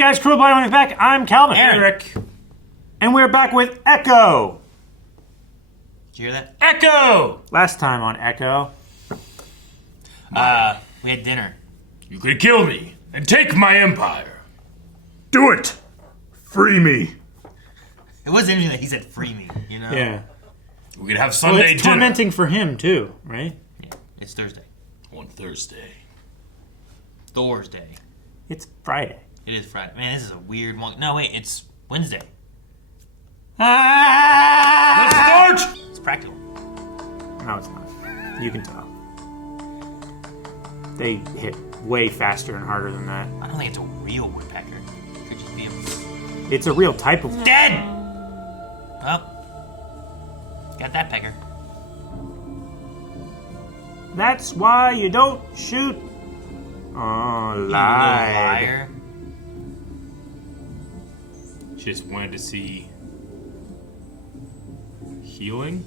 guys, Cruel Blind is back. I'm Calvin. Eric. And we're back with Echo. Did you hear that? Echo! Last time on Echo. We had dinner. You could kill me and take my empire. Do it! Free me! It was interesting that he said free me, you know? Yeah. We could have Well, Sunday it's dinner tormenting for him, too, right? Yeah. It's Thursday. on Thursday. Thursday. It's Friday. It is Friday. Man, this is a weird one. No, wait, it's Wednesday. Let's start! It's practical. No, it's not. You can tell. They hit way faster and harder than that. I don't think it's a real woodpecker. It could just be a... It's a real type of... Dead! Well, got that pecker. That's why you don't shoot. Oh, You little lied. liar. Just wanted to see healing.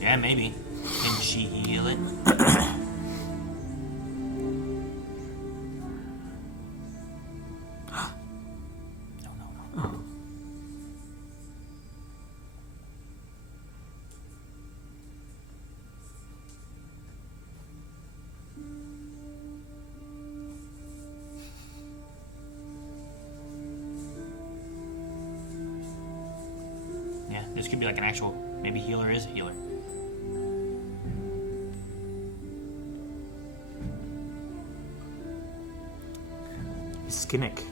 Yeah, maybe. Can she heal it? No. Yeah, this could be like an actual, maybe healer is a healer. Skinnick.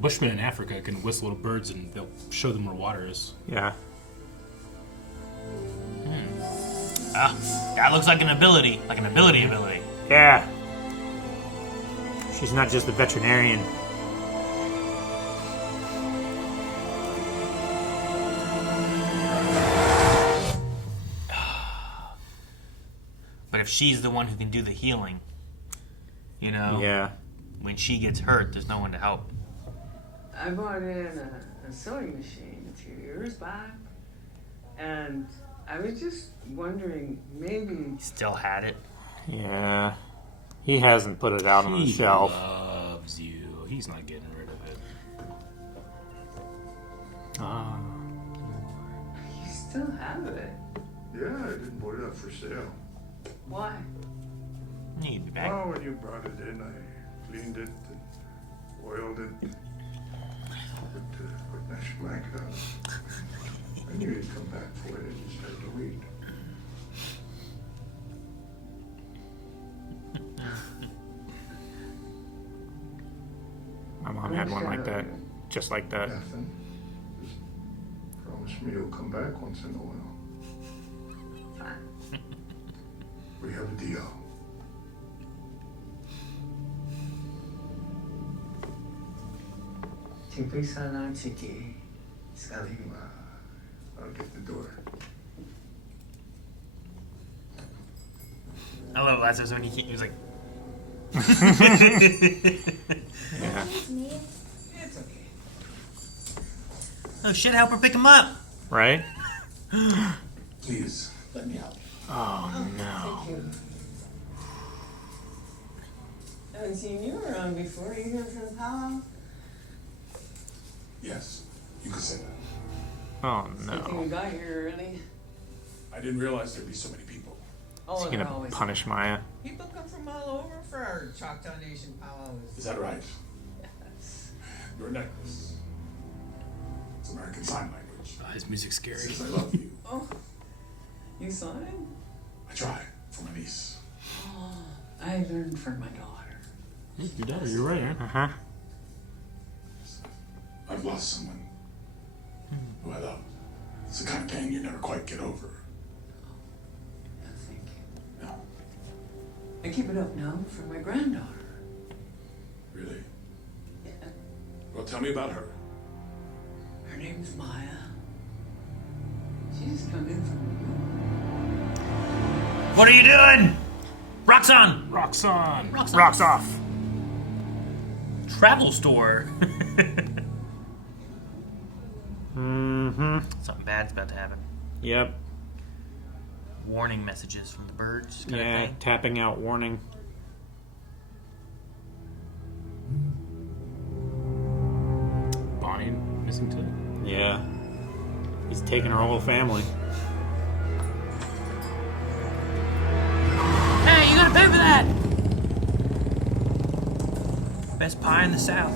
Bushmen in Africa can whistle to birds and they'll show them where water is. Yeah. Ah, that looks like an ability. Like an ability. Yeah. She's not just a veterinarian. But if she's the one who can do the healing, you know, Yeah. when she gets hurt, there's no one to help. I bought in a sewing machine a few years back, and I was just wondering, maybe... Still had it. Yeah. He hasn't put it out on the He shelf. loves you. He's not getting rid of it. You still have it. Yeah, I didn't put it up for sale. Why? You'd be back. Oh, when you brought it in, I cleaned it and oiled it. Put that blanket on. I knew you'd come back for it. I just had to wait. My mom had one like that. Just like that. Nothing. Just promise me you'll come back once in a while. Fine. We have a deal. Tipi sana chiki. Sekali. I'll get the door. I love last episode when he was like, Yeah. It's okay. oh shit, help her pick him up. Right? Please, let me out. Oh, no. Thank you. I haven't seen you around before. You here from Powell? Yes, you can say that. Oh, I think we no. got here early. I didn't realize there'd be so many people. Oh, He's they're gonna always... punish Maya. People come from all over for our Choctaw Nation powwows. Is that right? Yes. Your necklace. It's American Sign Language. His music's It scary. says I love you. Oh, you saw it? I tried for my niece. Oh, I learned from my daughter. Your daughter, you're right, Aaron. Uh-huh. I've lost someone who I loved. It's the kind of pain you never quite get over. Yeah, thank you. No, I keep it up now for my granddaughter. really. Yeah. Well, tell me about her. Her name's Maya. She just come in from New York. What are you doing? Rocks on! Rocks on. Rocks off. Travel store. Mm-hmm. Something bad's about to happen. Yep. Warning messages from the birds. Kind Yeah, of thing. tapping out warning. Bonnie missing too. Yeah. He's taking her whole family. Hey, you gotta pay for that! Best pie in the South.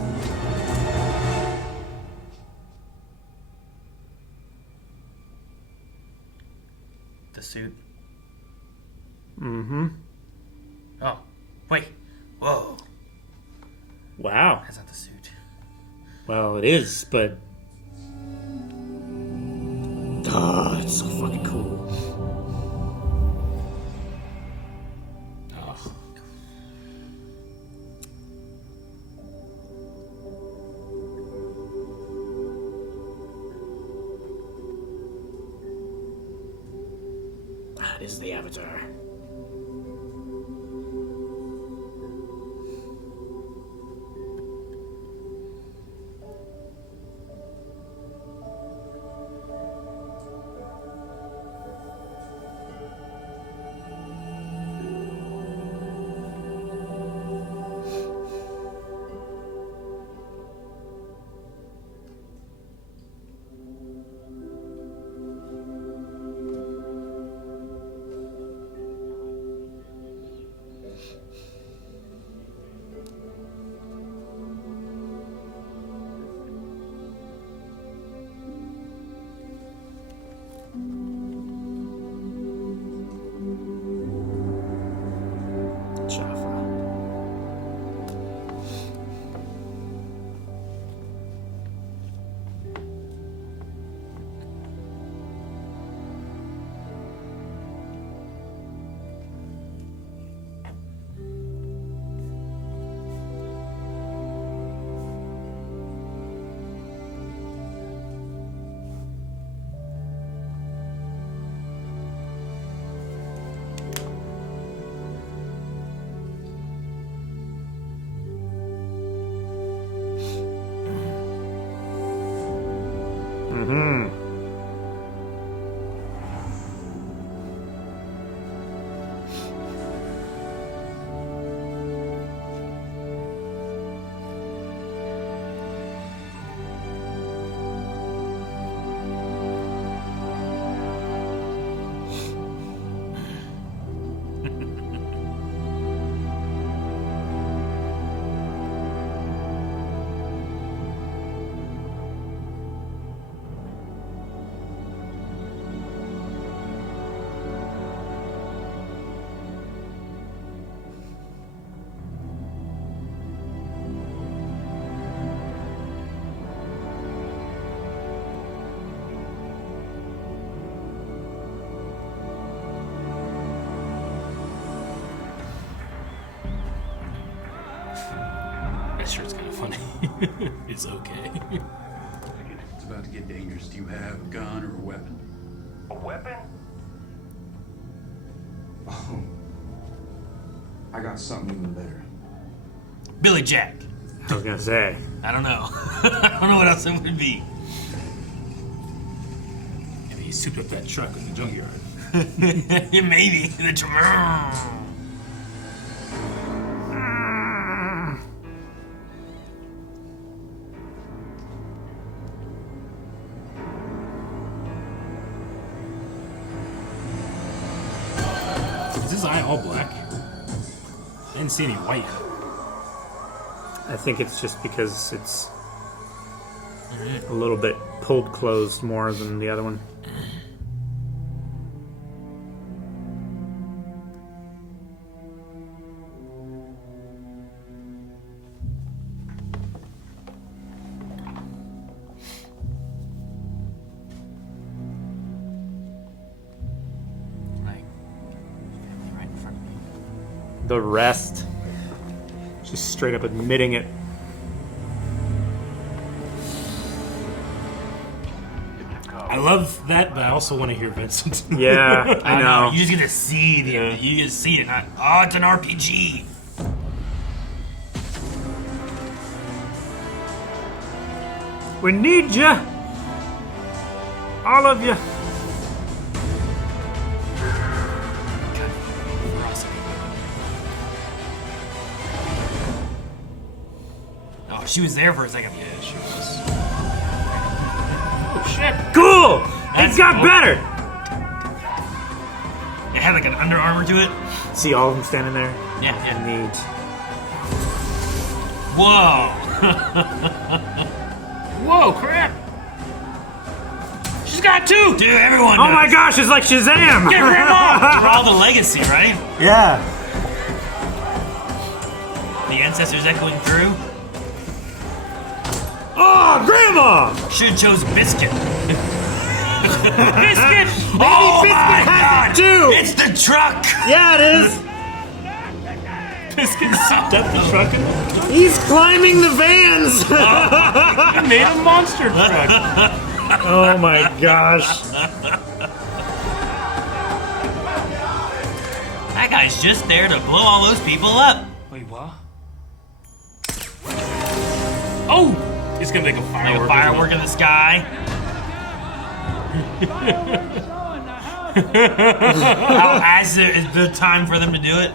The suit. Mm-hmm. Oh, wait. Whoa. Wow. That's not the suit. Well, it is, but... Oh, it's so fucking cool. Ugh. That is the Avatar. Jaffa. Mm-hmm. That shirt's kind of funny. It's okay. It's about to get dangerous. Do you have a gun or a weapon? A weapon? Oh, I got something even better. Billy Jack. I was gonna say. I don't know. I don't know what else it would be. And he souped up that truck in the junkyard. Maybe. Is his eye all black? I didn't see any white. I think it's just because it's a little bit pulled closed more than the other one. Like, right in front of me. The rest. Just straight up admitting it. I love that, but I also want to hear Vincent. Yeah, I know. You just get to see the. You just see it. Not, oh, it's an RPG. We need you, all of you. Oh, she was there for a second. Yeah, she was. Oh shit! Cool. That's It got cool. better. It had like an Under Armour to it. See all of them standing there. Yeah, yeah. Neat. Whoa! Whoa, crap! She's got two! Dude, everyone. Oh my knows. gosh, it's like Shazam! Get Grandma! We're all the legacy, right? Yeah. The ancestors echoing through. Oh, Grandma! Should have chose Biscuit. Biscuit! Oh Biscuit my has God! it too! It's the truck! Yeah, it is. Biscuit souped up the truck and He's climbing the vans! made a monster truck. Oh my gosh. That guy's just there to blow all those people up. Wait, what? Oh! It's gonna make a Like firework. a firework in the sky. How as it is the time for them to do it?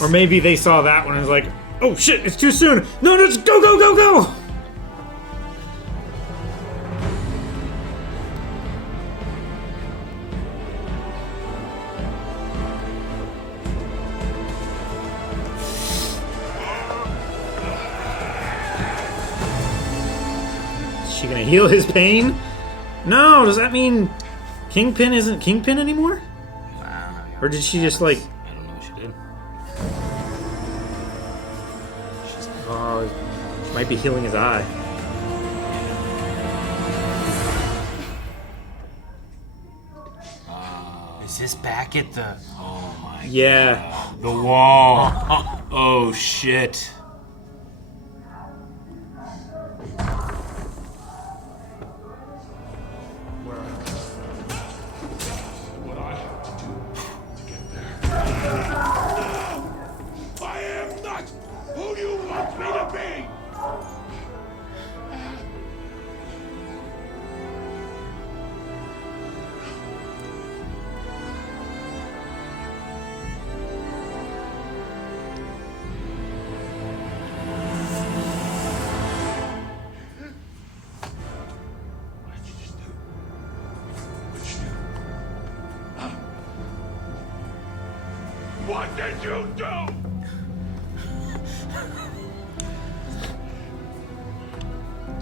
Or maybe they saw that one and was like, oh shit, it's too soon. No, just go, go, go, go! Is she gonna heal his pain? No, does that mean Kingpin isn't Kingpin anymore? Or did she just like... I don't know what she did. Oh, she might be healing his eye. Is this back at the? Oh my Yeah. The wall. Oh shit. What I have to do to get there. I am not who you want me to be! What did you just do? What did you do? Huh? What did you do?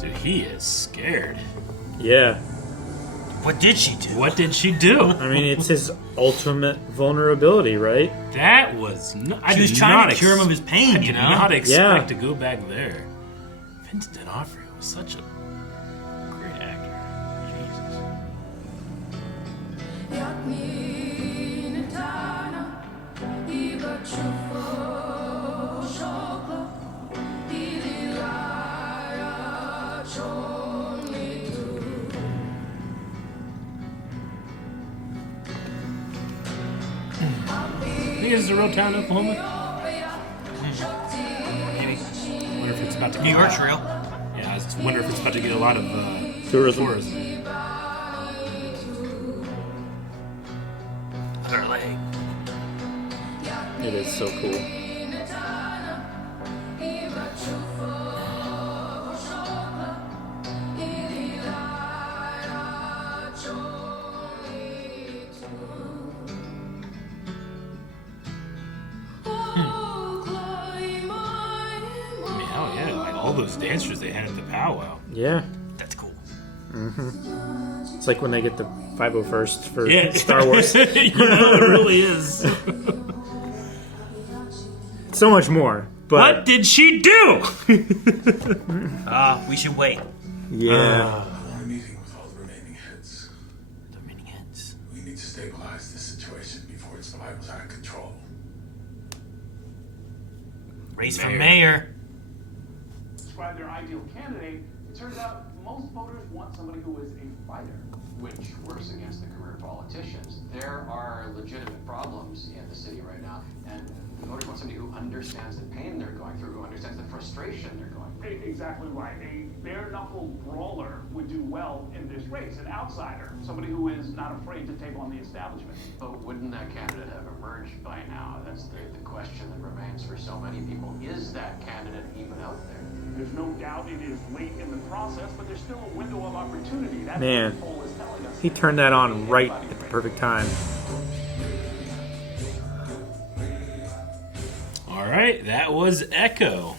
Dude, he is scared. Yeah. What did she do? What did she do? I mean, it's his ultimate vulnerability, right? That was I She was did trying not to cure him of his pain, I you did know? not expect Yeah. to go back there. Vincent D'Onofrio was such a great actor. Jesus. I think this is a real town, Oklahoma. Maybe. I wonder if it's about to New get York's real. Yeah, I just wonder if it's about to get a lot of Tourism. Other leg. It is so cool. I mean, hell yeah, like all those dancers they had at the powwow. Yeah. That's cool. It's like when they get the 501st for Yeah, Star Wars. you know, it really is. So much more. But What did she do? We should wait. yeah. We're meeting with all the remaining heads. The remaining heads. We need to stabilize this situation before it spirals out of control. Race for mayor. Describe their ideal candidate, it turns most voters want somebody who is a fighter. Which works against the career politicians. There are legitimate problems in the city right now, and the voters want somebody who understands the pain they're going through, who understands the frustration they're going through. Exactly right. A bare-knuckle brawler would do well in this race. An outsider, somebody who is not afraid to take on the establishment. But wouldn't that candidate have emerged by now? That's the question that remains for so many people. Is that candidate even out there? There's no doubt it is late in the process, but there's still a window of opportunity. That's Man, what the poll is telling us. he turned that on right at the perfect time. All right, that was Echo.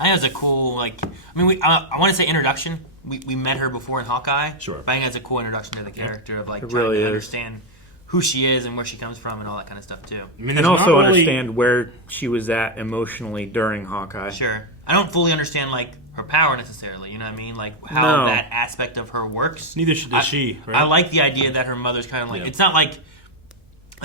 I think that's a cool, I want to say introduction. We met her before in Hawkeye. Sure. But I think that's a cool introduction to the character of, It trying really to is. understand who she is and where she comes from and all that kind of stuff, too. I mean, And there's also not really- understand where she was at emotionally during Hawkeye. Sure. I don't fully understand, her power necessarily, you know what I mean? How No. that aspect of her works. Neither does she, right? I like the idea that her mother's kind of it's not like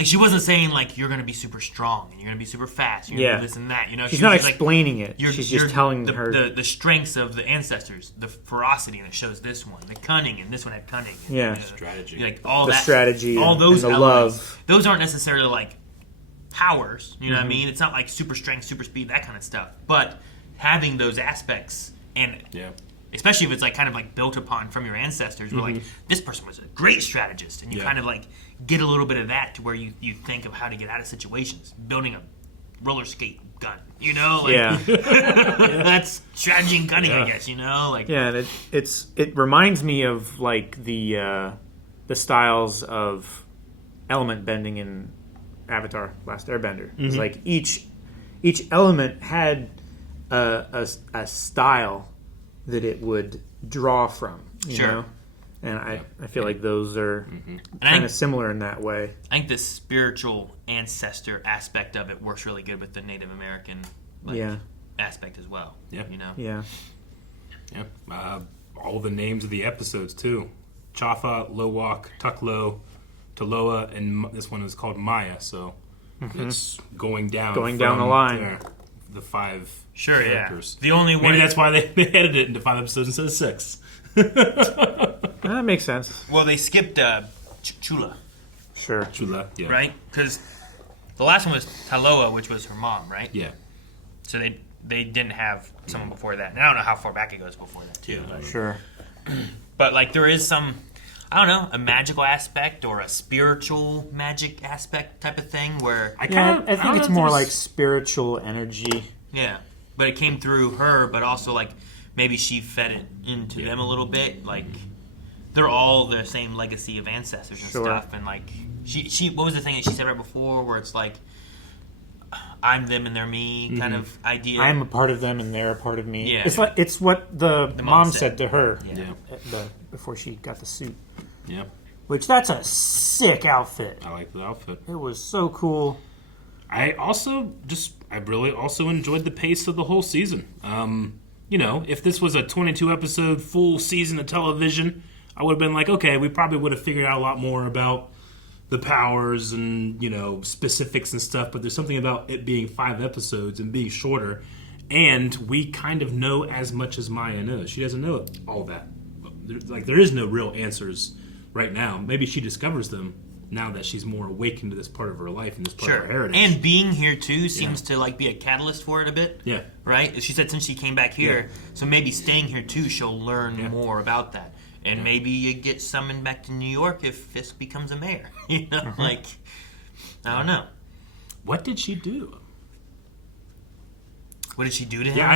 she wasn't saying, you're going to be super strong and you're going to be super fast, you're going to do this and that, you know? She's She not was just explaining it. you're- She's you're just telling her. the strengths of the ancestors, the ferocity, and it shows this one, the cunning, and this one had cunning. And, Yeah. Strategy. All The that, strategy all and those the elements, love. those aren't necessarily powers, you know Mm-hmm. what I mean? It's not like super strength, super speed, that kind of stuff. But having those aspects, and especially if it's built upon from your ancestors, where this person was a great strategist, and you kind of get a little bit of that to where you think of how to get out of situations, building a roller skate gun, you know? That's strategy and cunning, I guess, you know? Yeah, and it reminds me of the styles of element bending in Avatar: Last Airbender. It's each element had a style that it would draw from, you know? And I feel like those are kind of similar in that way. I think the spiritual ancestor aspect of it works really good with the Native American aspect as well. Yeah. You know? Yeah. Yep. All the names of the episodes, too. Chafa, Lowak, Tuklo, Taloa, and this one is called Maya, so it's going down the line. The 5 Sure, characters. yeah. The only one... Maybe that's why they edited it into 5 episodes instead of 6. That makes sense. Well, they skipped Chula, Sure. Chula, yeah. right? Because the last one was Taloa, which was her mom, right? Yeah. So they didn't have someone before that. And I don't know how far back it goes before that, too. But, Sure. but there is some... I don't know, a magical aspect or a spiritual magic aspect type of thing where... I think it's more like spiritual energy. Yeah, but it came through her, but also maybe she fed it into them a little bit. They're all the same legacy of ancestors and stuff. And she what was the thing that she said right before where it's I'm them and they're me kind of idea. I'm a part of them and they're a part of me. Yeah. It's what the mom said to her Yeah. before she got the suit. Yep. Which, that's a sick outfit. I like the outfit. It was so cool. I really also enjoyed the pace of the whole season. If this was a 22 episode full season of television, I would have been okay, we probably would have figured out a lot more about the powers and, specifics and stuff, but there's something about it being 5 episodes and being shorter, and we kind of know as much as Maya knows. She doesn't know all that. There is no real answers right now. Maybe she discovers them now that she's more awakened to this part of her life and this part of her heritage. And being here too seems to be a catalyst for it a bit. Yeah. Right? She said since she came back here, so maybe staying here too, she'll learn more about that. And maybe you get summoned back to New York if Fisk becomes a mayor. I don't know. What did she do? What did she do to him? Yeah,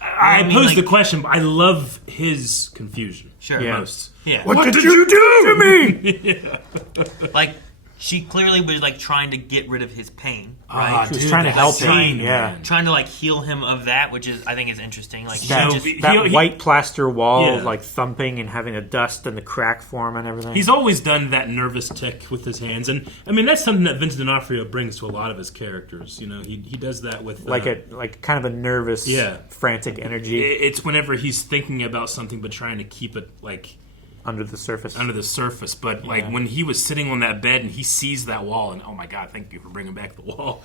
I posed the question, but I love his confusion. Sure. Most. Yeah. What did you do to me? She clearly was trying to get rid of his pain, right? She was trying to help him. Trying to heal him of that, which is I think is interesting. That white plaster wall, thumping and having the dust and the crack form and everything. He's always done that nervous tick with his hands, and that's something that Vincent D'Onofrio brings to a lot of his characters. He does that with kind of a nervous, frantic energy. It's whenever he's thinking about something but trying to keep it under the surface. But like when he was sitting on that bed and he sees that wall, and oh my God, thank you for bringing back the wall.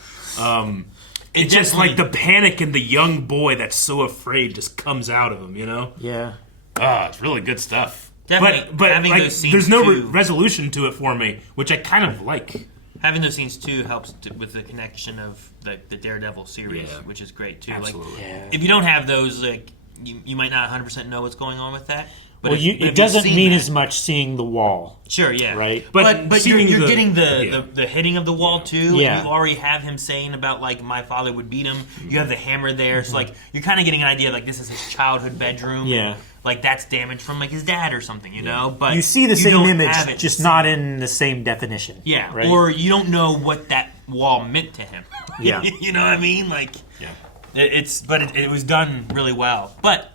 It's just like the panic in the young boy that's so afraid just comes out of him, you know? Yeah. It's really good stuff. Definitely. But having like, those scenes there's no too, resolution to it for me, which I kind of like. having those scenes too helps with the connection of the Daredevil series, which is great too. Absolutely. Like, if you don't have those, like you might not 100% know what's going on with that. But it doesn't mean as much seeing the wall. Sure, yeah. Right? But you're getting the hitting of the wall, too. Yeah. You already have him saying about, like, my father would beat him. You have the hammer there. So, like, you're kind of getting an idea, like, this is his childhood bedroom. Yeah. Like, that's damage from, like, his dad or something, you know? But you see the same image, just not in the same definition. Yeah. Right? Or you don't know what that wall meant to him. Yeah. You know what I mean? Like, it was done really well. But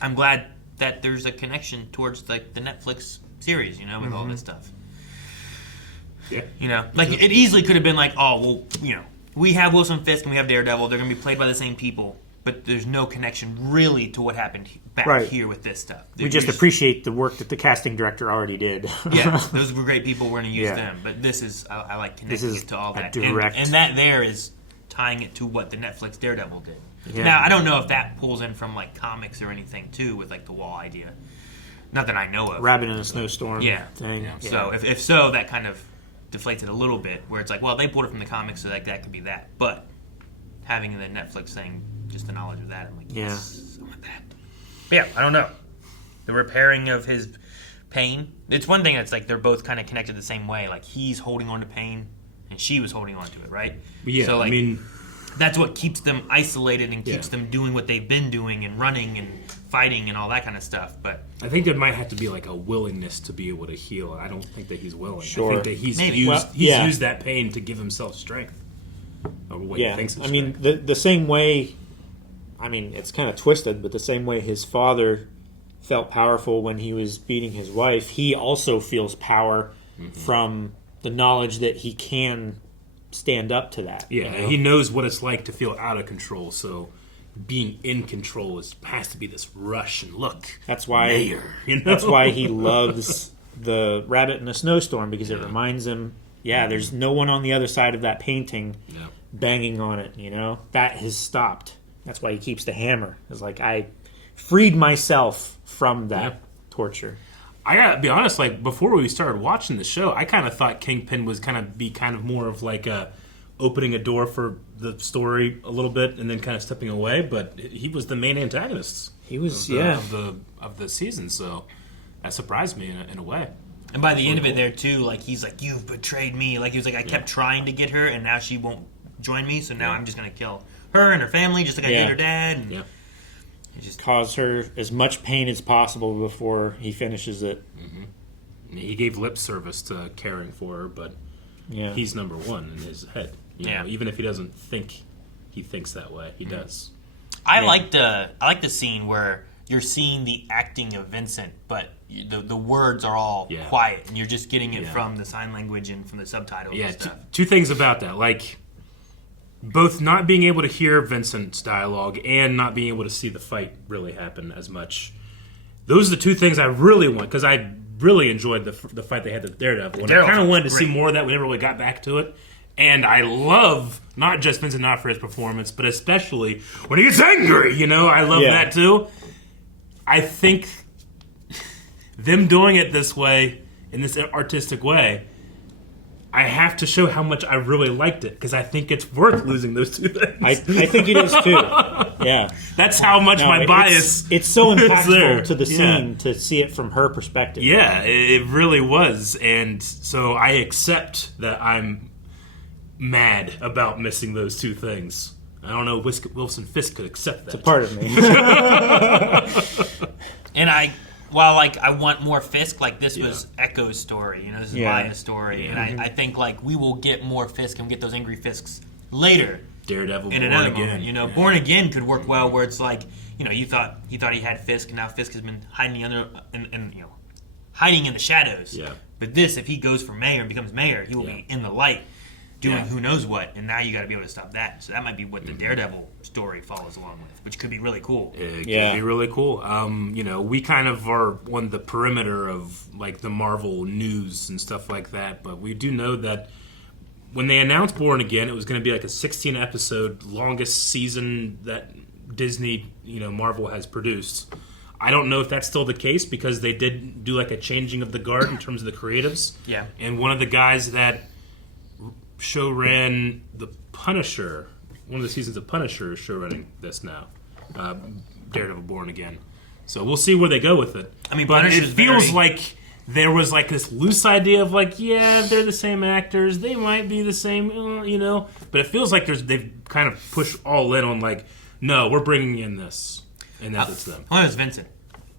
I'm glad that there's a connection towards like the Netflix series, you know, with all this stuff. Yeah. You know, like it easily could have been like, oh, well, you know, we have Wilson Fisk and we have Daredevil. They're going to be played by the same people, but there's no connection really to what happened back here with this stuff. We just appreciate the work that the casting director already did. Yeah, those were great people. We're going to use them, but this is I like connecting it to all that. And that there is tying it to what the Netflix Daredevil did. Yeah. Now, I don't know if that pulls in from, like, comics or anything, too, with, like, the wall idea. Not that I know of. Rabbit in a snowstorm thing. Yeah. So, if so, that kind of deflates it a little bit, where it's like, well, they pulled it from the comics, so, like, that could be that. But having the Netflix thing, just the knowledge of that, I'm like, yes, I want that. But, yeah, I don't know. The repairing of his pain. It's one thing that's, like, they're both kind of connected the same way. Like, he's holding on to pain, and she was holding on to it, right? Yeah, so, like, I mean, that's what keeps them isolated and keeps them doing what they've been doing and running and fighting and all that kind of stuff. But I think there might have to be like a willingness to be able to heal. I don't think that he's willing. Sure. I think that he's used that pain to give himself strength. Or what he thinks is mean, the same way, I mean, it's kind of twisted, but the same way his father felt powerful when he was beating his wife, he also feels power from the knowledge that he can stand up to that. Yeah, he knows what it's like to feel out of control, so being in control has to be this rush and look. That's why Mayor, you know? That's why he loves the Rabbit in a Snowstorm, because it reminds him, there's no one on the other side of that painting banging on it, you know? That has stopped. That's why he keeps the hammer. It's like, I freed myself from that torture. I gotta be honest, like, before we started watching the show, I kind of thought Kingpin was kind of more of like opening a door for the story a little bit and then kind of stepping away, but he was the main antagonist. He was, of the season, so that surprised me in a way. And by the end of it there, too, like, he's like, you've betrayed me. Like, he was like, I kept trying to get her, and now she won't join me, so now I'm just going to kill her and her family, just like I did her dad. And just cause her as much pain as possible before he finishes it. Mm-hmm. He gave lip service to caring for her, but he's number one in his head. You know, even if he doesn't think he thinks that way, he does. I like the scene where you're seeing the acting of Vincent, but the words are all quiet, and you're just getting it from the sign language and from the subtitles and stuff. Two things about that, like, both not being able to hear Vincent's dialogue and not being able to see the fight really happen as much. Those are the two things I really want, because I really enjoyed the fight they had with Daredevil. And I kind of wanted to see more of that. We never really got back to it. And I love not just Vincent D'Onofrio's performance, but especially when he gets angry. You know, I love that too. I think them doing it this way, in this artistic way, I have to show how much I really liked it, because I think it's worth losing those two things. I think it is too. Yeah, that's how much my bias. It's so impactful to the scene to see it from her perspective. Yeah, it really was, and so I accept that I'm mad about missing those two things. I don't know if Wilson Fisk could accept that. It's a part of me. And while, like, I want more Fisk, like, this was Echo's story, you know, this is Maya's story, and I think, like, we will get more Fisk and get those angry Fisks later. Daredevil, in another moment, you know, Born Again could work well, where it's like, you know, he thought he had Fisk, and now Fisk has been hiding hiding in the shadows. Yeah. But this, if he goes for mayor and becomes mayor, he will be in the light, doing who knows what, and now you got to be able to stop that. So that might be what the Daredevil story follows along with, which could be really cool. It could be really cool. We kind of are on the perimeter of like the Marvel news and stuff like that, but we do know that when they announced Born Again, it was going to be like a 16-episode longest season that Disney, Marvel has produced. I don't know if that's still the case because they did do like a changing of the guard in terms of the creatives. Yeah. And one of the guys that show ran The Punisher, one of the seasons of Punisher, is show running this now. Daredevil Born Again. So we'll see where they go with it. I mean, but Punisher's it feels like there was like this loose idea of like, yeah, they're the same actors. They might be the same, But it feels like they've kind of pushed all in on like, no, we're bringing in this. And that's them. Well, it was Vincent.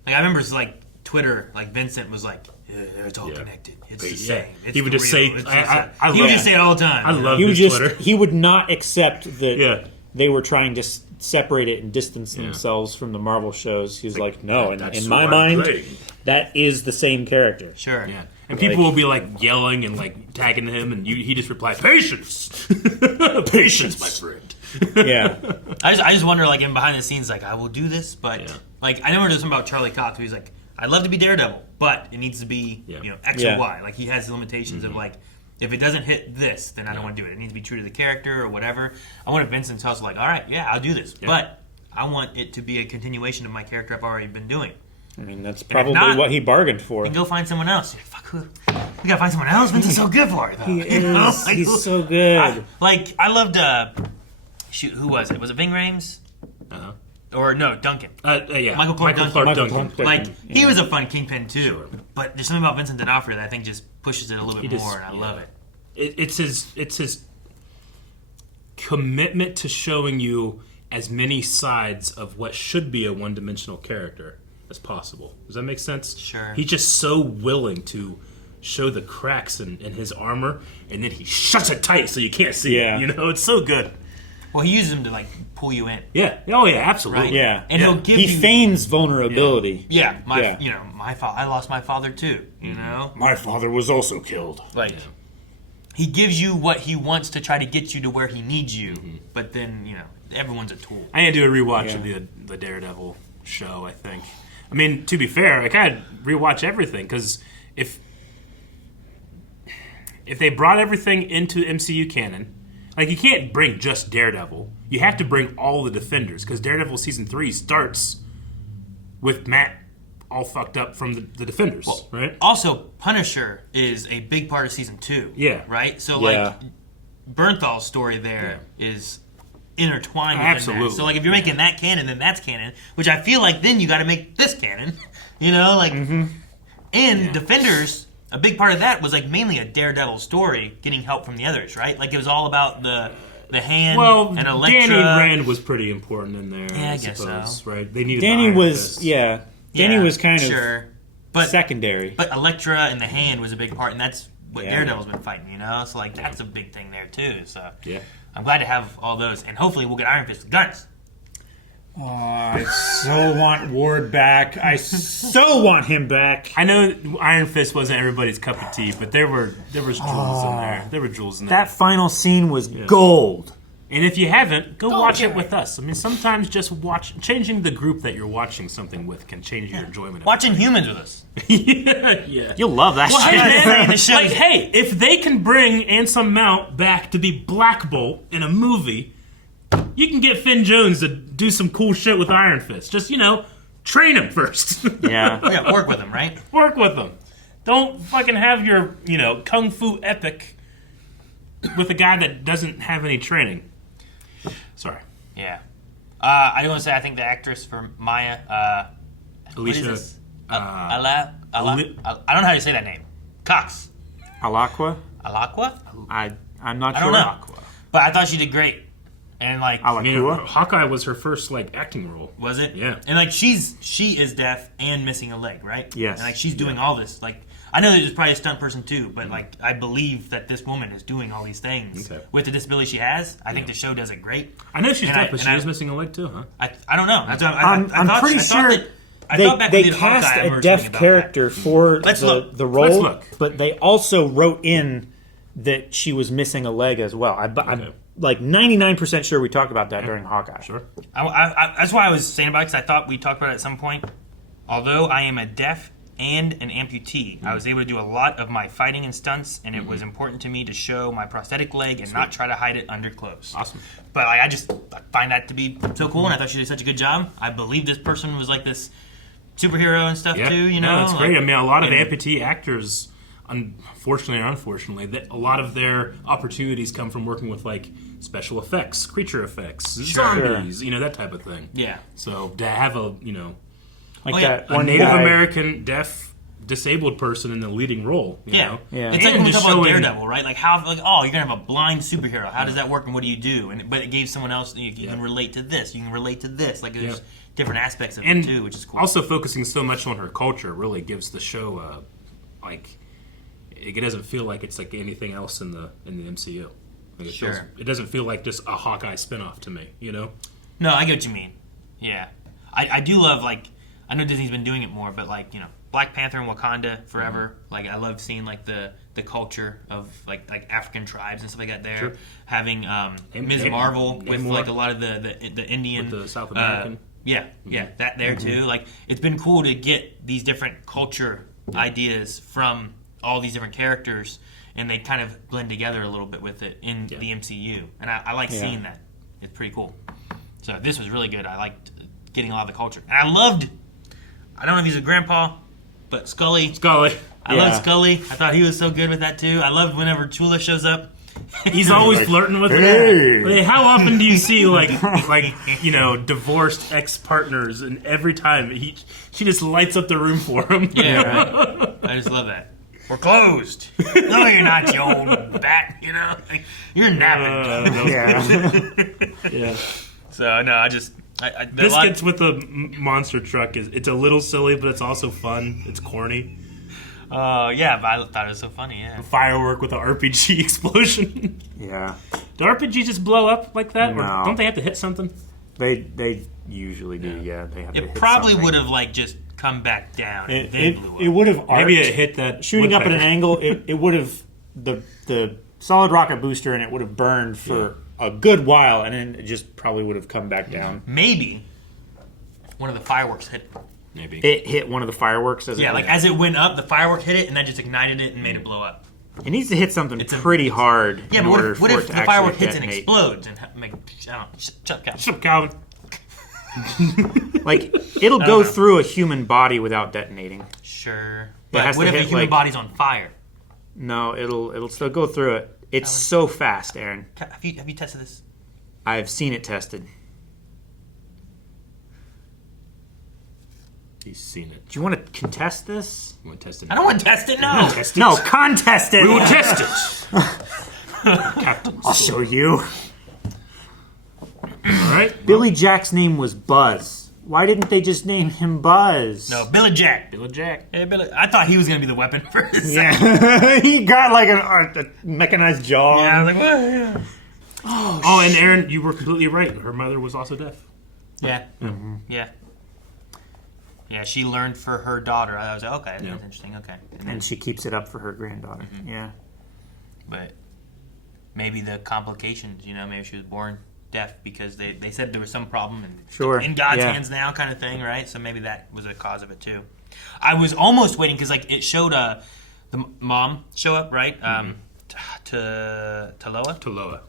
Like I remember, it's like Twitter. Like Vincent was like, "It's all connected. It's the same." It's he would just say, he would just say it all the time. I love he would Twitter. He would not accept that they were trying to separate it and distance themselves from the Marvel shows. He's like, no, in my mind, that is the same character. Sure. Yeah. And people will be like yelling and like tagging him, and he just replies, "Patience, patience, my friend." Yeah. I just wonder, like, in behind the scenes, like, I will do this, but like I know there's something about Charlie Cox where he's like, I'd love to be Daredevil, but it needs to be X or Y. Like he has the limitations of like, if it doesn't hit this, then I don't want to do it. It needs to be true to the character or whatever. I want Vincent's also like, all right, I'll do this, but I want it to be a continuation of my character I've already been doing. I mean, that's probably what he bargained for. And go find someone else. Fuck who? We gotta find someone else. Vincent's so good for it, though. He is. Like, he's so good. I loved. Shoot, who was it? Was it Ving Rhames? Or no, Duncan. Michael Clark Duncan. Like he was a fun Kingpin too. Sure. But there's something about Vincent D'Onofrio that I think just pushes it a little bit more, and I love it. It's his commitment to showing you as many sides of what should be a one-dimensional character as possible. Does that make sense? Sure. He's just so willing to show the cracks in his armor, and then he shuts it tight so you can't see it. It's so good. Well, he uses them to like pull you in. Yeah. Oh yeah, absolutely. Right? Yeah. And he'll give he feigns vulnerability. Yeah. My I lost my father too. My father was also killed. Like he gives you what he wants to try to get you to where he needs you, but then everyone's a tool. I need to do a rewatch of the Daredevil show. I think. I mean, to be fair, I kind of rewatch everything because if they brought everything into MCU canon. Like, you can't bring just Daredevil. You have to bring all the Defenders, because Daredevil Season 3 starts with Matt all fucked up from the Defenders, right? Also, Punisher is a big part of Season 2. Yeah. Right? So, like, Bernthal's story there is intertwined with that. So, like, if you're making that canon, then that's canon, which I feel like then you got to make this canon. And Defenders... A big part of that was like mainly a Daredevil story, getting help from the others, right? Like it was all about the Hand and Elektra. Danny Rand was pretty important in there. Yeah, I guess suppose, so. Right? They needed Danny the was Danny was kind of but secondary. But Elektra and the Hand was a big part, and that's what Daredevil's been fighting. So like that's a big thing there too. So I'm glad to have all those, and hopefully we'll get Iron Fist with guns. Oh, I so want Ward back. I so want him back. I know Iron Fist wasn't everybody's cup of tea, but there was jewels in there. There were jewels in there. That final scene was gold. And if you haven't, go watch it with us. I mean, sometimes just changing the group that you're watching something with can change your enjoyment. Watching Humans with us. Yeah. You'll love that shit. Hey, hey, if they can bring Anson Mount back to be Black Bolt in a movie, you can get Finn Jones to do some cool shit with Iron Fist. Just, train him first. Yeah, work with him, right? Work with him. Don't fucking have your, kung fu epic with a guy that doesn't have any training. Sorry. Yeah. I do want to say I think the actress for Maya, Alicia. I don't know how to say that name. Cox. Alaqua? I'm not sure. I don't know. But I thought she did great. And like Hawkeye was her first acting role. Was it? Yeah. And like she is deaf and missing a leg, right? Yes. And like she's doing all this. Like I know that there's probably a stunt person too, but like I believe that this woman is doing all these things with the disability she has. I think the show does it great. I know she's deaf, but she is missing a leg too, huh? I don't know. I'm pretty sure they cast a deaf character for the role, but they also wrote in that she was missing a leg as well. like 99% sure we talked about that during Hawkeye. Sure. That's why I was saying about it, because I thought we talked about it at some point. Although I am a deaf and an amputee, I was able to do a lot of my fighting and stunts, and it was important to me to show my prosthetic leg and not try to hide it under clothes. Awesome. But I find that to be so cool, and I thought she did such a good job. I believe this person was like this superhero and stuff too. You know, no, that's great. I mean, a lot of amputee actors, unfortunately or unfortunately, a lot of their opportunities come from working with like special effects, creature effects, zombies, that type of thing. Yeah. So to have a that a one Native guy, American deaf disabled person in the leading role. You know? Yeah. It's like when we talk about Daredevil, right? Like how, you're gonna have a blind superhero. How does that work, and what do you do? But it gave someone else. You can relate to this. You can relate to this. Like there's different aspects of it too, which is cool. Also, focusing so much on her culture really gives the show it doesn't feel like it's like anything else in the MCU. Like it doesn't feel like just a Hawkeye spinoff to me. No, I get what you mean. Yeah, I do love I know Disney's been doing it more, but Black Panther and Wakanda forever. Like I love seeing the culture of like African tribes and stuff like that there. Sure. Having Ms. Marvel with a lot of the Indian, with the South American. That there too. Like it's been cool to get these different culture ideas from all these different characters, and they kind of blend together a little bit with it in the MCU, and I like seeing that. It's pretty cool. So this was really good. I liked getting a lot of the culture, and I loved. I don't know if he's a grandpa, but Scully. I love Scully. I thought he was so good with that too. I loved whenever Chula shows up. He's always flirting with her. Hey, how often do you see divorced ex-partners, and every time she just lights up the room for him? Yeah, right. I just love that. We're closed. No, you're not, you old bat. You're napping. Yeah. So no, Biscuits with a monster truck it's a little silly, but it's also fun. It's corny. But I thought it was so funny. Yeah. A firework with an RPG explosion. Yeah. Do RPG just blow up like that, No. or don't they have to hit something? They usually do. Yeah, they have to hit It probably something. would have just come back down. And then blew up. It would have Maybe it hit that shooting up at an woodpecker. angle. It would have the solid rocket booster, and it would have burned for a good while, and then it just probably would have come back down. Maybe one of the fireworks hit. Maybe it hit one of the fireworks as as it went up, the firework hit it, and that just ignited it and made it blow up. It needs to hit something pretty hard. Yeah, in but order what for if it to the actually firework hits and detonate. explodes and shut up, Calvin. Like it'll go through a human body without detonating. Sure, It but has what to if a hit, human like- body's on fire? No, it'll still go through it. It's so fast, Aaron. Have you tested this? I've seen it tested. He's seen it. Do you want to contest this? You want to test it? I don't want to test it. No. No, contest it. We will test it. Captain. I'll show you. All right. Billy Jack's name was Buzz. Why didn't they just name him Buzz? No, Billy Jack. Billy Jack. Hey, Billy. I thought he was gonna be the weapon for his. Yeah, he got like a mechanized jaw. Yeah, I was like, what? Yeah. Oh, and Aaron, you were completely right. Her mother was also deaf. Yeah. Mm-hmm. Yeah. Yeah, she learned for her daughter. I was like, okay, that's Yeah. interesting. Okay. And she keeps it up for her granddaughter. Mm-hmm. Yeah. But maybe the complications, maybe she was born deaf because they said there was some problem and Sure. in God's Yeah. hands now kind of thing, right? So maybe that was a cause of it too. I was almost waiting because it showed the mom show up, right? To Loa. To Loa.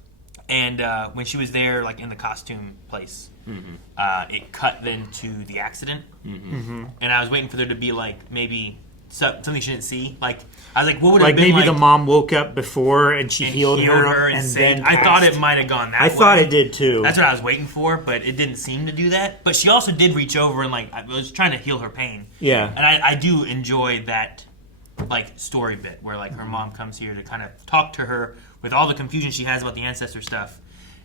And when she was there, like in the costume place, it cut then to the accident. And I was waiting for there to be like maybe something she didn't see. Like I was like, what would it Like have been maybe like? the mom woke up before and she And healed her and and saved. then I thought passed. it might have gone that way. I thought it did too. That's what I was waiting for, but it didn't seem to do that. But she also did reach over and I was trying to heal her pain. Yeah. And I do enjoy that story bit where her mom comes here to kind of talk to her with all the confusion she has about the ancestor stuff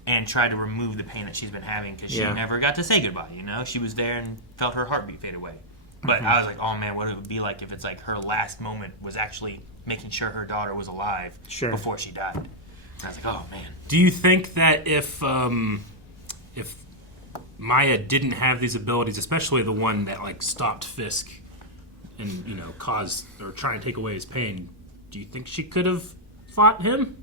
and try to remove the pain that she's been having because she never got to say goodbye. She was there and felt her heartbeat fade away. But I was like, oh man, what it would be like if it's her last moment was actually making sure her daughter was alive before she died. And I was like, oh man. Do you think that if Maya didn't have these abilities, especially the one that stopped Fisk and caused or trying to take away his pain, do you think she could have fought him?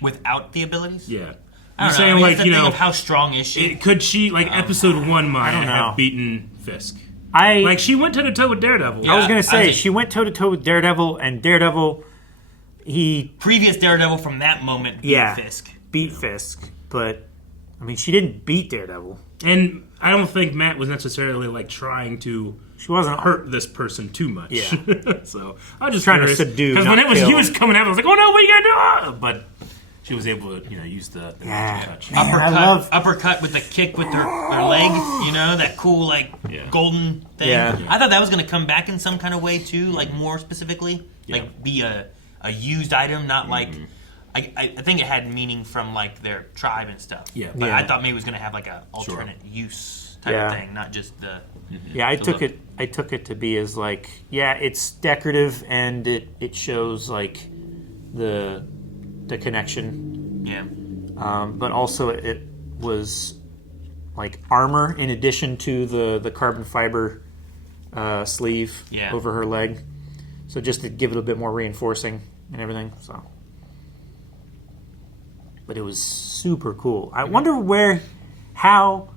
Without the abilities? Yeah. I don't know. saying, I mean, like, it's the you thing know, of how strong is she? Could she, like, episode 1 might don't know. have beaten Fisk? Like, she went toe-to-toe with Daredevil. I was going to say, was- she went toe-to-toe with Daredevil, and Daredevil, Previous Daredevil from that moment beat Fisk. beat Fisk, but, I mean, she didn't beat Daredevil. And I don't think Matt was necessarily, like, trying to... She wasn't hurt this person too much. Yeah. So I was just trying curious, to subdue, because not when he kill. was coming out, I was like, "Oh no, what are you gonna do?" But she was able to, use the magic touch. Uppercut with the kick with her leg. You know, that cool golden thing. Yeah. I thought that was going to come back in some kind of way too, like more specifically, like be a used item, not like. I think it had meaning from like their tribe and stuff. Yeah. But I thought maybe it was going to have like an alternate use type of thing, not just the. Yeah, I took it to be as like, it's decorative and it shows like the connection. Yeah. But also it was like armor in addition to the carbon fiber sleeve over her leg. So just to give it a bit more reinforcing and everything. So, but it was super cool. I wonder how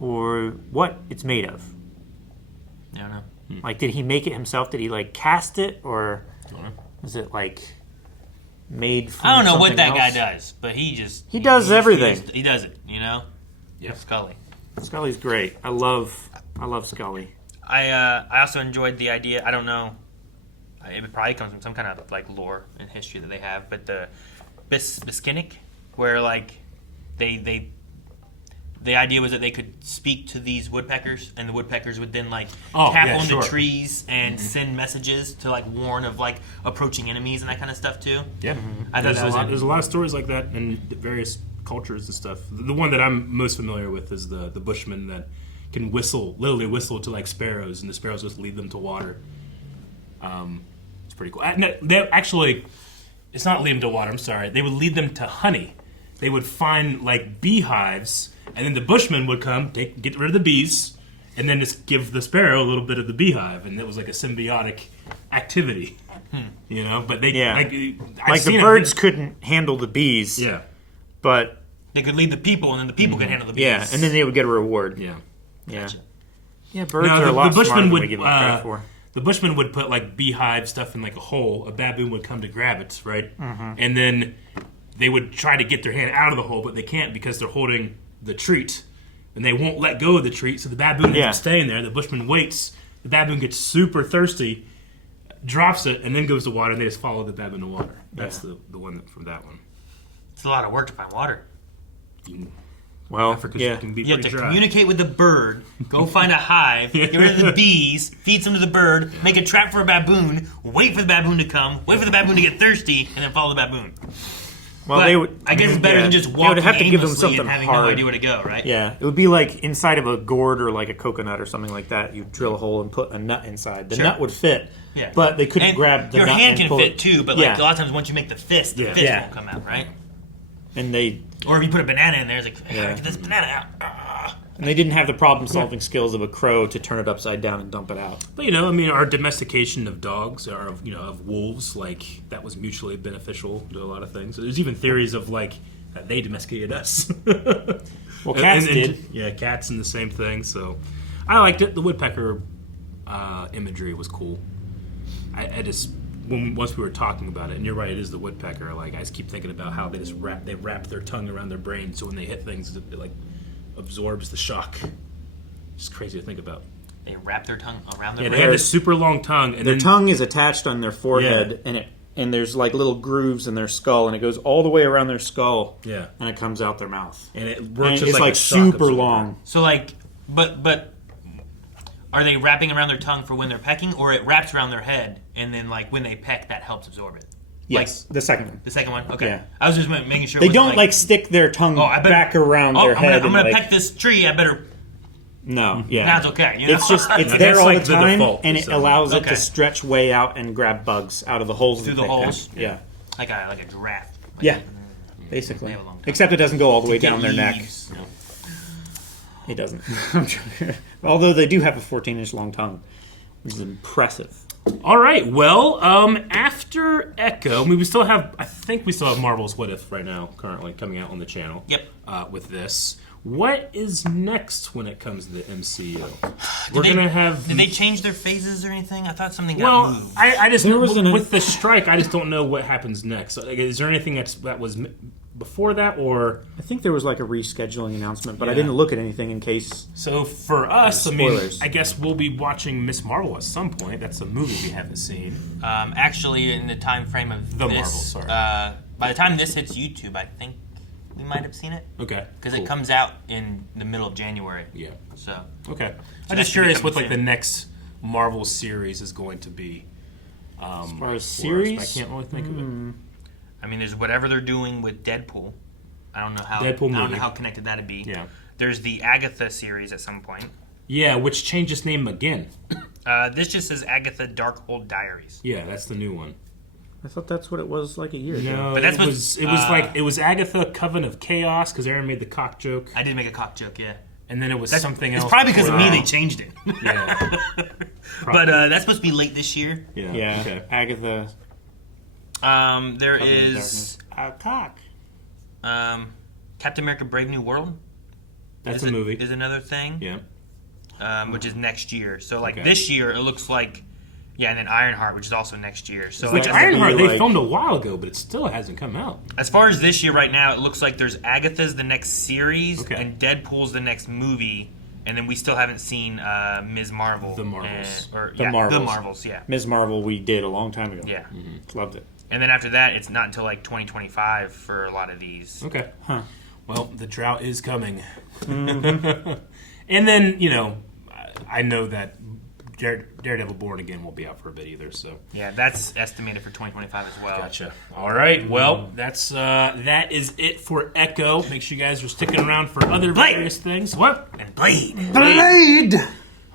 or what it's made of. I don't know. Like, did he make it himself? Did he like cast it, or was it like made from I don't know what something that guy else? does, but he does everything. He does it, you know. Yeah, Scully. Scully's great. I love Scully. I also enjoyed the idea. I don't know. It probably comes from some kind of like lore and history that they have, but the Biskinic, where like they the idea was that they could speak to these woodpeckers, and the woodpeckers would then like tap on the trees and send messages to like warn of like approaching enemies and that kind of stuff too. Yeah, I thought there's a lot of stories like that in various cultures and stuff. The one that I'm most familiar with is the Bushman that can literally whistle to like sparrows, and the sparrows just lead them to water. It's pretty cool. They actually, it's not lead them to water. I'm sorry. They would lead them to honey. They would find like beehives, and then the Bushman would come, get rid of the bees, and then just give the sparrow a little bit of the beehive, and it was like a symbiotic activity. But they like the birds couldn't handle the bees. Yeah, but they could lead the people, and then the people could handle the bees. Yeah, and then they would get a reward. Yeah. Gotcha. Yeah, birds are a lot smarter than we give them credit for. The Bushman would put like beehive stuff in like a hole. A baboon would come to grab it, right? Mm-hmm. And then they would try to get their hand out of the hole, but they can't because they're holding the treat, and they won't let go of the treat. So the baboon ends up staying there. The Bushman waits. The baboon gets super thirsty, drops it, and then goes to water. And they just follow the baboon to water. That's the one from that one. It's a lot of work to find water. Well, you have to communicate with the bird, go find a hive, get rid of the bees, feed some to the bird, make a trap for a baboon, wait for the baboon to come, wait for the baboon to get thirsty, and then follow the baboon. Well, I guess it's better than just walking have to give them aimlessly something and having hard. no idea where to go, right? Yeah, it would be like inside of a gourd or like a coconut or something like that. You drill a hole and put a nut inside. The nut would fit, but they couldn't grab the your nut. Your hand and can pull fit too, but like a lot of times once you make the fist won't come out, right? And or if you put a banana in there, it's like, get this banana out. And they didn't have the problem-solving skills of a crow to turn it upside down and dump it out. But our domestication of dogs or of wolves, like that was mutually beneficial to a lot of things. There's even theories of like that they domesticated us. Well, cats did. Yeah, cats and the same thing. So I liked it. The woodpecker imagery was cool. I just once we were talking about it, and you're right, it is the woodpecker. Like I just keep thinking about how they just wrap their tongue around their brain, so when they hit things, it like absorbs the shock. It's crazy to think about. They wrap their tongue around their brain. Yeah, they have this super long tongue, and their tongue is attached on their forehead, and there's like little grooves in their skull, and it goes all the way around their skull. Yeah, and it comes out their mouth, and it works it's like super long. So like, but. Are they wrapping around their tongue for when they're pecking, or it wraps around their head, and then like when they peck, that helps absorb it? Yes, the second one. The second one? Okay. Yeah. I was just making sure. They don't like stick their tongue back around their head. I'm going to peck this tree, I better... No, yeah. Now it's okay. You know? It's just, it's there all the time, and it allows it Okay. to stretch way out and grab bugs out of the holes. Through the holes? Yeah. Like a giraffe. Yeah, basically. Except it doesn't go all the way down their neck. No. It doesn't. Although they do have a 14-inch long tongue, which is impressive. All right. Well, after Echo, I mean, I think we still have Marvel's What If right now, currently coming out on the channel. Yep. With this, what is next when it comes to the MCU? We're gonna have. Did they change their phases or anything? I thought something got moved. I just with the strike, I just don't know what happens next. Like, is there anything that was before that, or I think there was like a rescheduling announcement, but I didn't look at anything in case. So for us, I mean, I guess we'll be watching Miss Marvel at some point. That's a movie we haven't seen. Actually, in the time frame of The this, Marvel, sorry. By the time this hits YouTube, I think we might have seen it. Okay. Because it comes out in the middle of January. Yeah. So. Okay. So I'm just curious what like the next Marvel series is going to be. As far as series, I can't really think of it. I mean, there's whatever they're doing with Deadpool. I don't know how. Deadpool movie. I don't know how connected that'd be. Yeah. There's the Agatha series at some point. Yeah, which changed its name again. This just says Agatha Darkhold Diaries. Yeah, that's the new one. I thought that's what it was like a year ago. No, but that's it was Agatha Coven of Chaos because Aaron made the cock joke. I did make a cock joke, yeah. And then it was something else. It's probably because of me they changed it. Yeah. But that's supposed to be late this year. Yeah. Okay. Agatha. There is cock. Captain America: Brave New World. That's a movie. Is another thing. Yeah. Which is next year. So this year it looks like, and then Ironheart, which is also next year. So which Ironheart they filmed a while ago, but it still hasn't come out. As far as this year right now, it looks like there's Agatha's the next series and Deadpool's the next movie. And then we still haven't seen Ms. Marvel. The Marvels. The Marvels, yeah. Ms. Marvel we did a long time ago. Yeah. Loved it. And then after that, it's not until like 2025 for a lot of these. Okay. Huh. Well, the drought is coming. And then, I know that Daredevil Born Again won't be out for a bit either, so. Yeah, that's estimated for 2025 as well. Gotcha. All right. Well, that is it for Echo. Make sure you guys are sticking around for other various things. What? And Blade.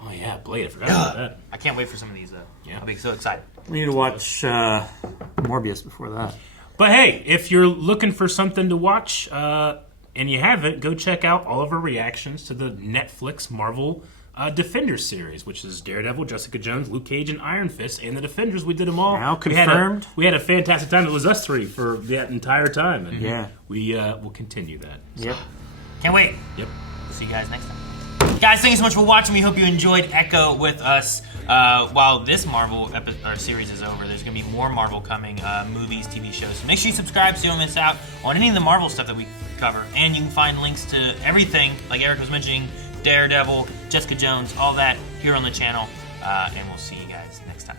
Oh, yeah, Blade. I forgot about that. I can't wait for some of these, though. Yeah. I'll be so excited. We need to watch Morbius before that. But hey, if you're looking for something to watch and you haven't, go check out all of our reactions to the Netflix Marvel Defenders series, which is Daredevil, Jessica Jones, Luke Cage, and Iron Fist, and the Defenders. We did them all. Now confirmed. We had a fantastic time. It was us three for that entire time. And we will continue that. So. Yep. Can't wait. Yep. See you guys next time. Guys, thank you so much for watching. We hope you enjoyed Echo with us. While this Marvel series is over, there's going to be more Marvel coming, movies, TV shows. So make sure you subscribe so you don't miss out on any of the Marvel stuff that we cover. And you can find links to everything, like Eric was mentioning, Daredevil, Jessica Jones, all that here on the channel. And we'll see you guys next time.